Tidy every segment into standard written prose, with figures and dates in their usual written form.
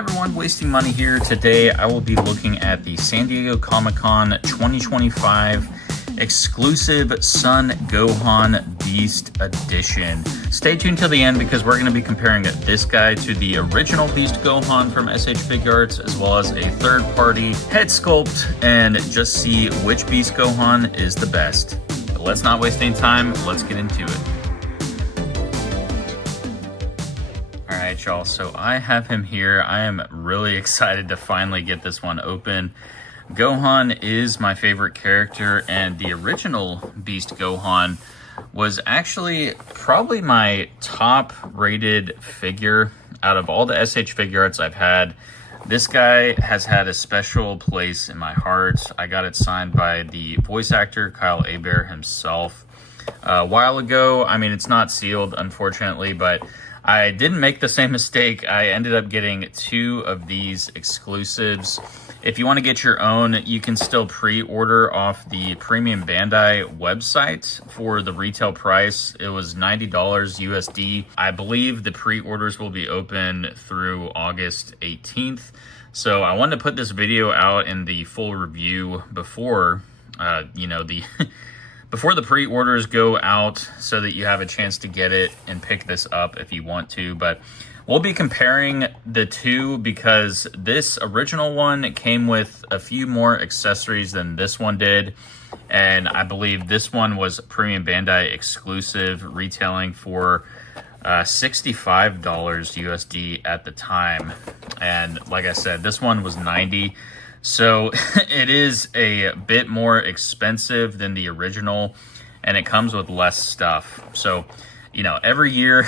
everyone, Wasting Money here. Today I will be looking at the San Diego Comic-Con 2025 exclusive Son Gohan Beast Edition. Stay tuned till the end because we're going to be comparing this guy to the original Beast Gohan from SH Figuarts, as well as a third-party head sculpt, and just see which Beast Gohan is the best. But let's not waste any time, let's get into it. Alright y'all, so I have him here. I am really excited to finally get this one open. Gohan is my favorite character, and the original Beast Gohan was actually probably my top rated figure out of all the SH Figuarts I've had. This guy has had a special place in my heart. I got it signed by the voice actor Kyle Hebert himself a while ago. I mean, it's not sealed, unfortunately, but I didn't make the same mistake. I ended up getting two of these exclusives. If you want to get your own, you can still pre-order off the Premium Bandai website for the retail price. It was $90 USD. I believe the pre-orders will be open through August 18th. So I wanted to put this video out in the full review before, before the pre-orders go out, so that you have a chance to get it and pick this up if you want to. But we'll be comparing the two because this original one came with a few more accessories than this one did. And I believe this one was Premium Bandai exclusive, retailing for $65 USD at the time. And like I said, this one was $90. So it is a bit more expensive than the original, and it comes with less stuff. So, you know, every year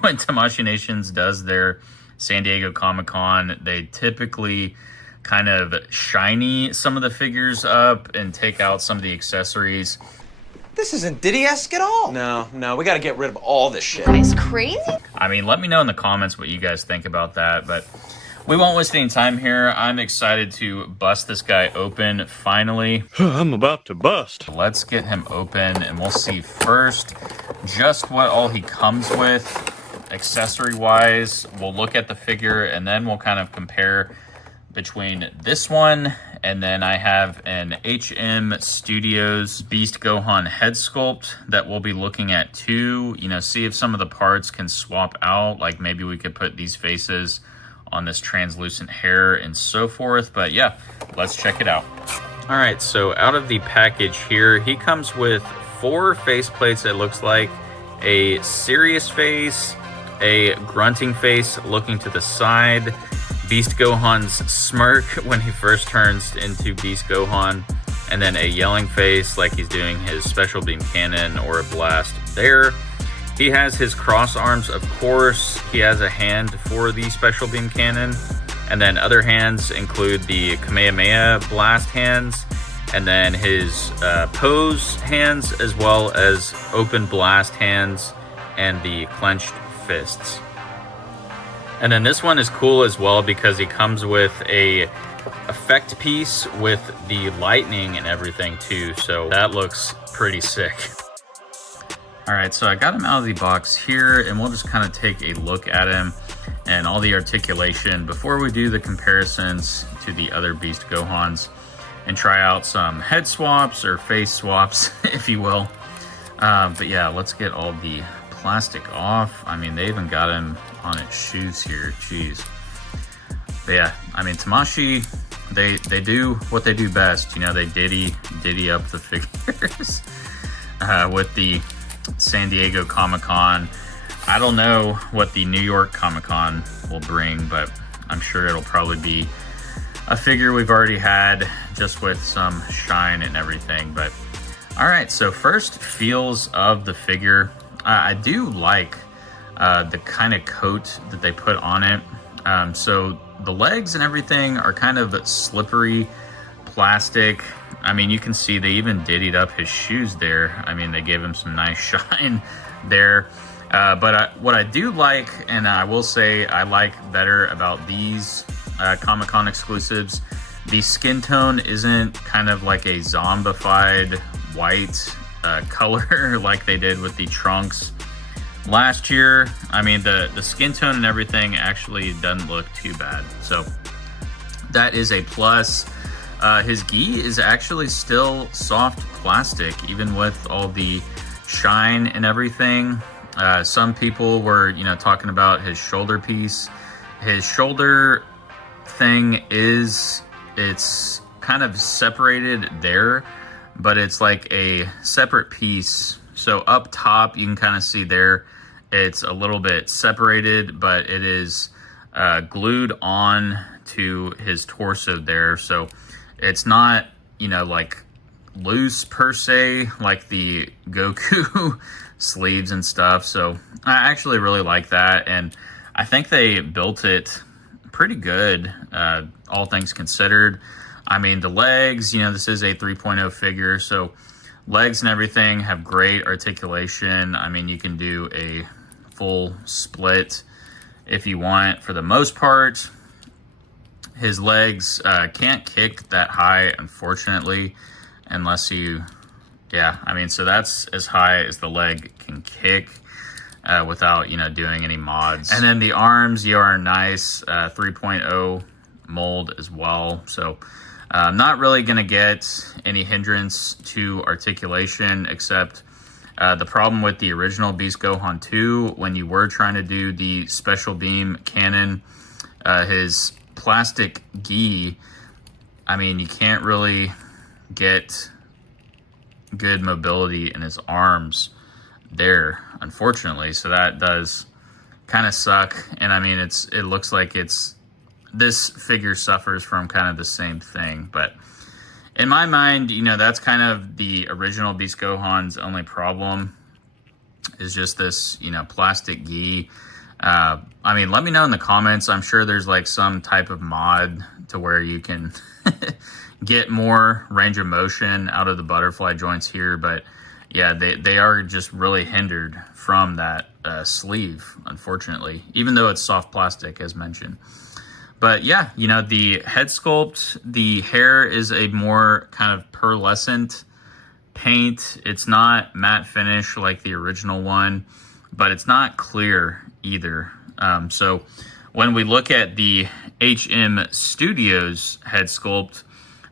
when Tamashii Nations does their San Diego Comic-Con, they typically kind of shiny some of the figures up and take out some of the accessories. This isn't Diddy-esque at all. No, we gotta get rid of all this shit. It's crazy. I mean, let me know in the comments what you guys think about that, but we won't waste any time here. I'm excited to bust this guy open, finally. I'm about to bust. Let's get him open, and we'll see first just what all he comes with, accessory-wise. We'll look at the figure, and then we'll kind of compare between this one, and then I have an HM Studios Beast Gohan head sculpt that we'll be looking at too. You know, see if some of the parts can swap out, like maybe we could put these faces on this translucent hair and so forth. But yeah, let's check it out. All right, so out of the package here, he comes with 4 faceplates, it looks like. A serious face, a grunting face looking to the side, Beast Gohan's smirk when he first turns into Beast Gohan, and then a yelling face like he's doing his special beam cannon or a blast there. He has his cross arms, of course. He has a hand for the special beam cannon. And then other hands include the Kamehameha blast hands. And then his pose hands, as well as open blast hands and the clenched fists. And then this one is cool as well because he comes with a effect piece with the lightning and everything too. So that looks pretty sick. Alright, so I got him out of the box here, and we'll just kind of take a look at him and all the articulation before we do the comparisons to the other Beast Gohans and try out some head swaps or face swaps, if you will. But yeah, let's get all the plastic off. I mean, they even got him on its shoes here, jeez. But yeah, I mean, Tamashii, they do what they do best. You know, they diddy up the figures with the San Diego Comic-Con. I don't know what the New York Comic-Con will bring, but I'm sure it'll probably be a figure we've already had, just with some shine and everything. But all right, so first, feels of the figure. I do like the kind of coat that they put on it. So the legs and everything are kind of slippery plastic. I mean, you can see they even diddied up his shoes there. I mean, they gave him some nice shine there. But what I do like, and I will say I like better about these Comic-Con exclusives, the skin tone isn't kind of like a zombified white color like they did with the Trunks last year. I mean, the skin tone and everything actually doesn't look too bad. So that is a plus. His gi is actually still soft plastic, even with all the shine and everything. Some people were, talking about his shoulder piece. His shoulder thing it's kind of separated there, but it's like a separate piece. So up top, you can kind of see there, it's a little bit separated, but it is glued on to his torso there. So it's not, like loose per se, like the Goku sleeves and stuff. So I actually really like that. And I think they built it pretty good, all things considered. I mean, the legs, this is a 3.0 figure, so legs and everything have great articulation. I mean, you can do a full split if you want. For the most part, his legs can't kick that high, unfortunately, unless you, so that's as high as the leg can kick without, doing any mods. And then the arms, you are nice 3.0 mold as well. So I'm not really going to get any hindrance to articulation, except the problem with the original Beast Gohan 2, when you were trying to do the special beam cannon, his plastic gi, I mean, you can't really get good mobility in his arms there, unfortunately. So that does kind of suck. And I mean, it looks like this figure suffers from kind of the same thing. But in my mind, that's kind of the original Beast Gohan's only problem, is just this, plastic gi. I mean, let me know in the comments. I'm sure there's like some type of mod to where you can get more range of motion out of the butterfly joints here. But yeah, they are just really hindered from that sleeve, unfortunately, even though it's soft plastic, as mentioned. But yeah, the head sculpt, the hair is a more kind of pearlescent paint. It's not matte finish like the original one, but it's not clear either. So when we look at the HM Studios head sculpt,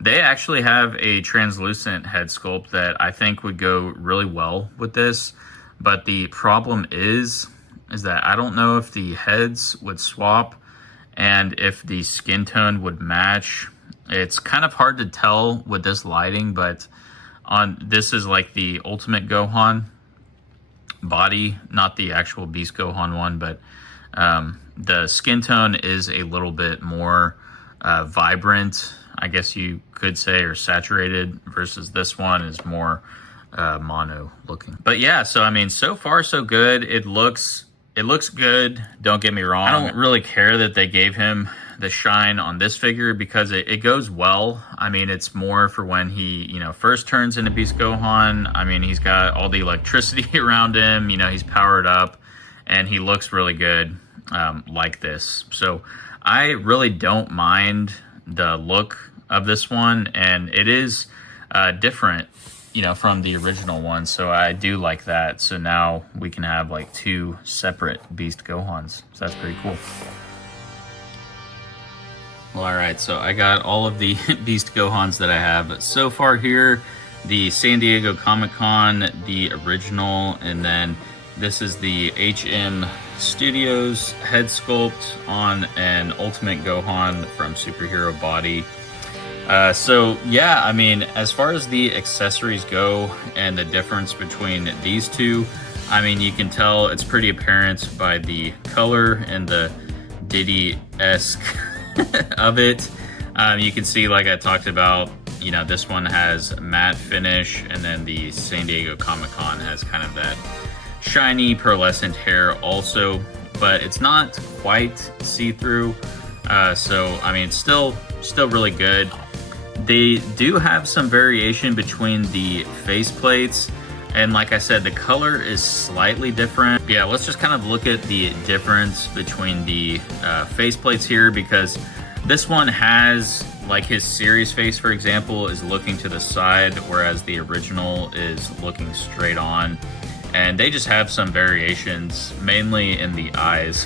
they actually have a translucent head sculpt that I think would go really well with this. But the problem is that I don't know if the heads would swap and if the skin tone would match. It's kind of hard to tell with this lighting, but this is like the Ultimate Gohan body, not the actual Beast Gohan one, but the skin tone is a little bit more vibrant, I guess you could say, or saturated, versus this one is more mono looking. But yeah, so I mean, so far so good. It looks good, don't get me wrong. I don't really care that they gave him the shine on this figure, because it goes well. I mean, it's more for when he, first turns into Beast Gohan. I mean, he's got all the electricity around him, he's powered up, and he looks really good like this. So I really don't mind the look of this one, and it is different, from the original one. So I do like that. So now we can have like two separate Beast Gohans. So that's pretty cool. Well, all right, so I got all of the Beast Gohans that I have so far here. The San Diego Comic-Con, the original, and then this is the HM Studios head sculpt on an Ultimate Gohan from Superhero Body. So yeah, I mean, as far as the accessories go and the difference between these two, I mean, you can tell it's pretty apparent by the color and the Diddy-esque of it. You can see, like I talked about, this one has matte finish, and then the San Diego Comic-Con has kind of that shiny pearlescent hair also, but it's not quite see-through. So I mean, still really good. They do have some variation between the face plates, and like I said, the color is slightly different. Yeah, let's just kind of look at the difference between the face plates here, because this one has, like, his series face, for example, is looking to the side, whereas the original is looking straight on. And they just have some variations, mainly in the eyes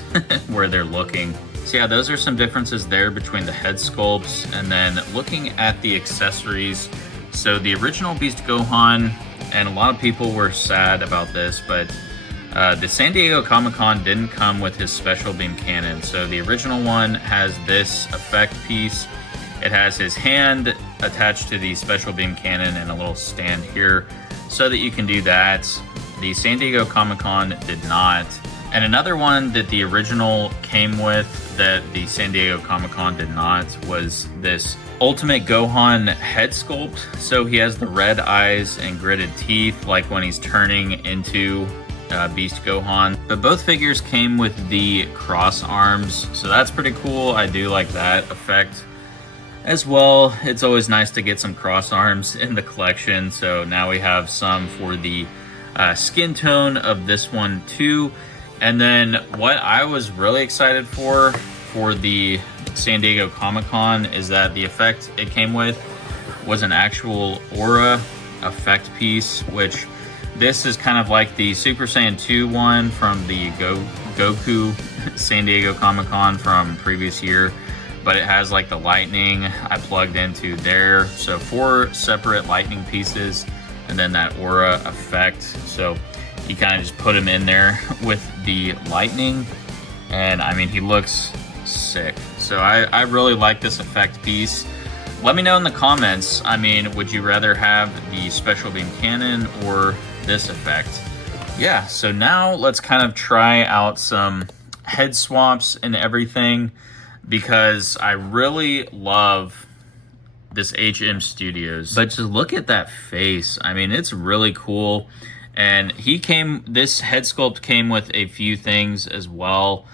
where they're looking. So yeah, those are some differences there between the head sculpts. And then looking at the accessories, so the original Beast Gohan, and a lot of people were sad about this, but the San Diego Comic-Con didn't come with his special beam cannon. So the original one has this effect piece. It has his hand attached to the special beam cannon and a little stand here so that you can do that. The San Diego Comic-Con did not. And another one that the original came with that the San Diego Comic-Con did not was this Ultimate Gohan head sculpt. So he has the red eyes and gritted teeth like when he's turning into Beast Gohan. But both figures came with the cross arms, so that's pretty cool. I do like that effect as well. It's always nice to get some cross arms in the collection. So now we have some for the skin tone of this one too. And then what I was really excited for the San Diego Comic-Con is that the effect it came with was an actual aura effect piece, which this is kind of like the Super Saiyan 2 one from the Goku San Diego Comic-Con from previous year, but it has like the lightning I plugged into there. So 4 separate lightning pieces and then that aura effect. So you kind of just put him in there with the lightning, and I mean, he looks sick. So I really like this effect piece. Let me know in the comments, I mean, would you rather have the special beam cannon or this effect? Yeah, so now let's kind of try out some head swaps and everything, because I really love this HM Studios. But just look at that face. I mean, it's really cool. And this head sculpt came with a few things as well.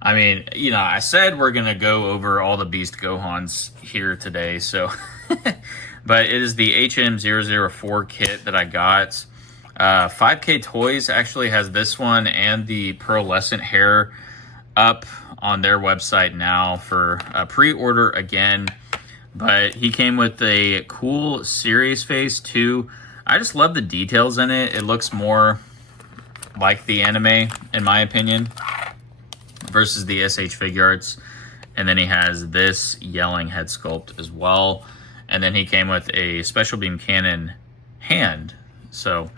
I mean, you know, I said we're going to go over all the Beast Gohans here today, so. But it is the HM004 kit that I got. 5K Toys actually has this one and the pearlescent hair up on their website now for a pre-order again. But he came with a cool series face too. I just love the details in it. It looks more like the anime, in my opinion, versus the SH Figuarts. And then he has this yelling head sculpt as well. And then he came with a special beam cannon hand. So,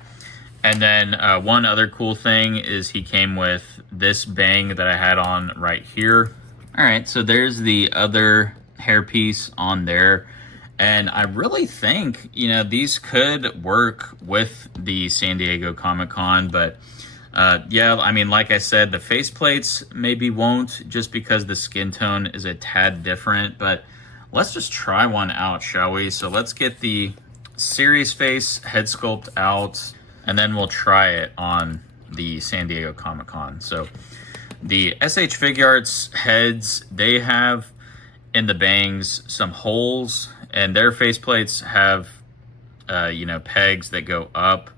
and then one other cool thing is he came with this bang that I had on right here. All right, so there's the other hairpiece on there. And I really think, you know, these could work with the San Diego Comic-Con, but yeah, I mean, like I said, the faceplates maybe won't, just because the skin tone is a tad different, but let's just try one out, shall we? So let's get the series face head sculpt out, and then we'll try it on the San Diego Comic-Con. So the SH Figuarts heads, they have in the bangs some holes, and their faceplates have, you know, pegs that go up.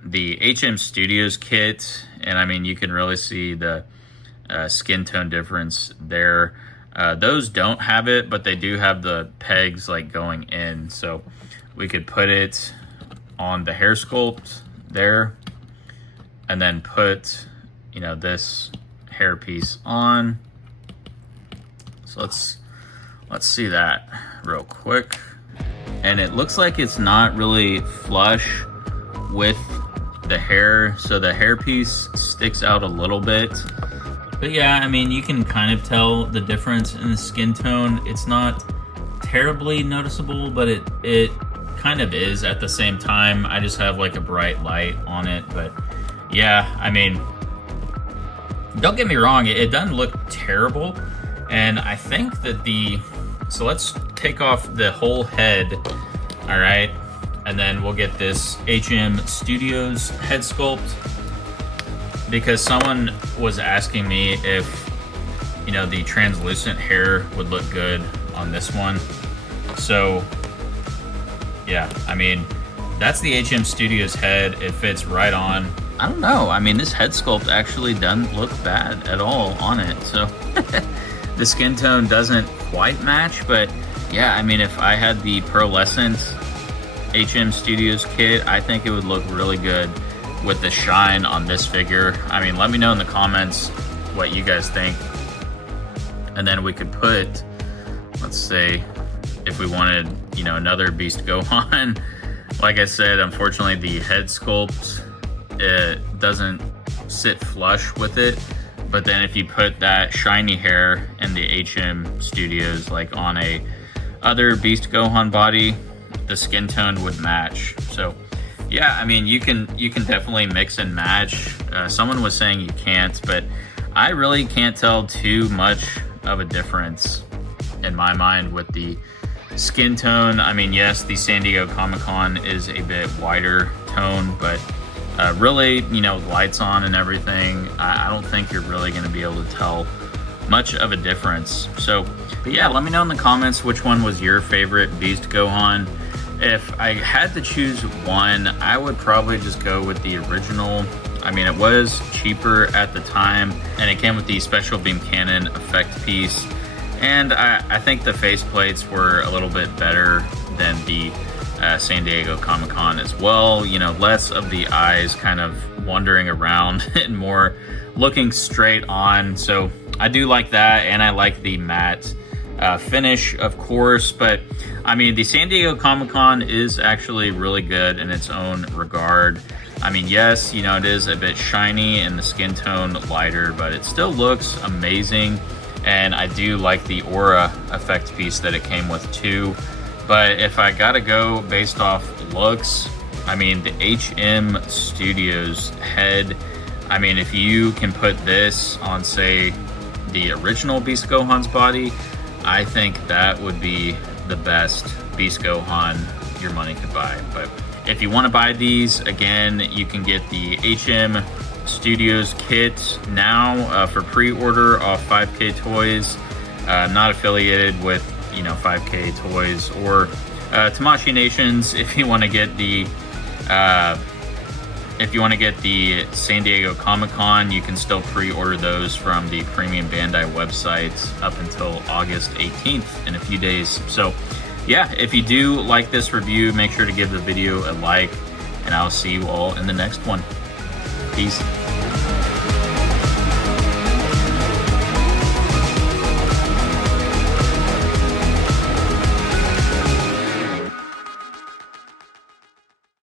The HM Studios kit, and I mean, you can really see the skin tone difference there. Those don't have it, but they do have the pegs like going in. So we could put it on the hair sculpt there, and then put, you know, this hair piece on. So let's see that real quick. And it looks like it's not really flush with the hair, so the hair piece sticks out a little bit. But yeah, I mean, you can kind of tell the difference in the skin tone. It's not terribly noticeable, but it kind of is at the same time. I just have like a bright light on it. But yeah, I mean, don't get me wrong, it doesn't look terrible. And I think that so let's take off the whole head, all right? And then we'll get this HM Studios head sculpt, because someone was asking me if, you know, the translucent hair would look good on this one. So yeah, I mean, that's the HM Studios head. It fits right on. I don't know. I mean, this head sculpt actually doesn't look bad at all on it. So the skin tone doesn't quite match, but yeah, I mean, if I had the pearlescent HM Studios kit, I think it would look really good with the shine on this figure. I mean, let me know in the comments what you guys think. And then we could put, let's say, if we wanted, you know, another Beast Gohan. Like I said, unfortunately, the head sculpt, it doesn't sit flush with it. But then if you put that shiny hair in the HM Studios, like on a other Beast Gohan body, the skin tone would match. So yeah, I mean, you can definitely mix and match. Someone was saying you can't, but I really can't tell too much of a difference in my mind with the skin tone. I mean, yes, the San Diego Comic-Con is a bit whiter tone, but really, you know, lights on and everything, I don't think you're really going to be able to tell much of a difference. So yeah, let me know in the comments which one was your favorite Beast Gohan. If I had to choose one, I would probably just go with the original. I mean, it was cheaper at the time, and it came with the special beam cannon effect piece. And I think the faceplates were a little bit better than the San Diego Comic-Con as well. You know, less of the eyes kind of wandering around and more looking straight on. So I do like that, and I like the matte finish, of course. But I mean, the San Diego Comic-Con is actually really good in its own regard. I mean, yes, you know, it is a bit shiny and the skin tone lighter, but it still looks amazing. And I do like the aura effect piece that it came with too. But if I gotta go based off looks, I mean, the HM Studios head, I mean, if you can put this on, say, the original Beast Gohan's body, I think that would be the best Beast Gohan your money could buy. But if you want to buy these, again, you can get the HM Studios kit now for pre-order off 5K Toys. Not affiliated with, you know, 5K Toys or Tamashii Nations. If you want to get the San Diego Comic-Con, you can still pre-order those from the Premium Bandai website up until August 18th in a few days. So yeah, if you do like this review, make sure to give the video a like, and I'll see you all in the next one. Peace.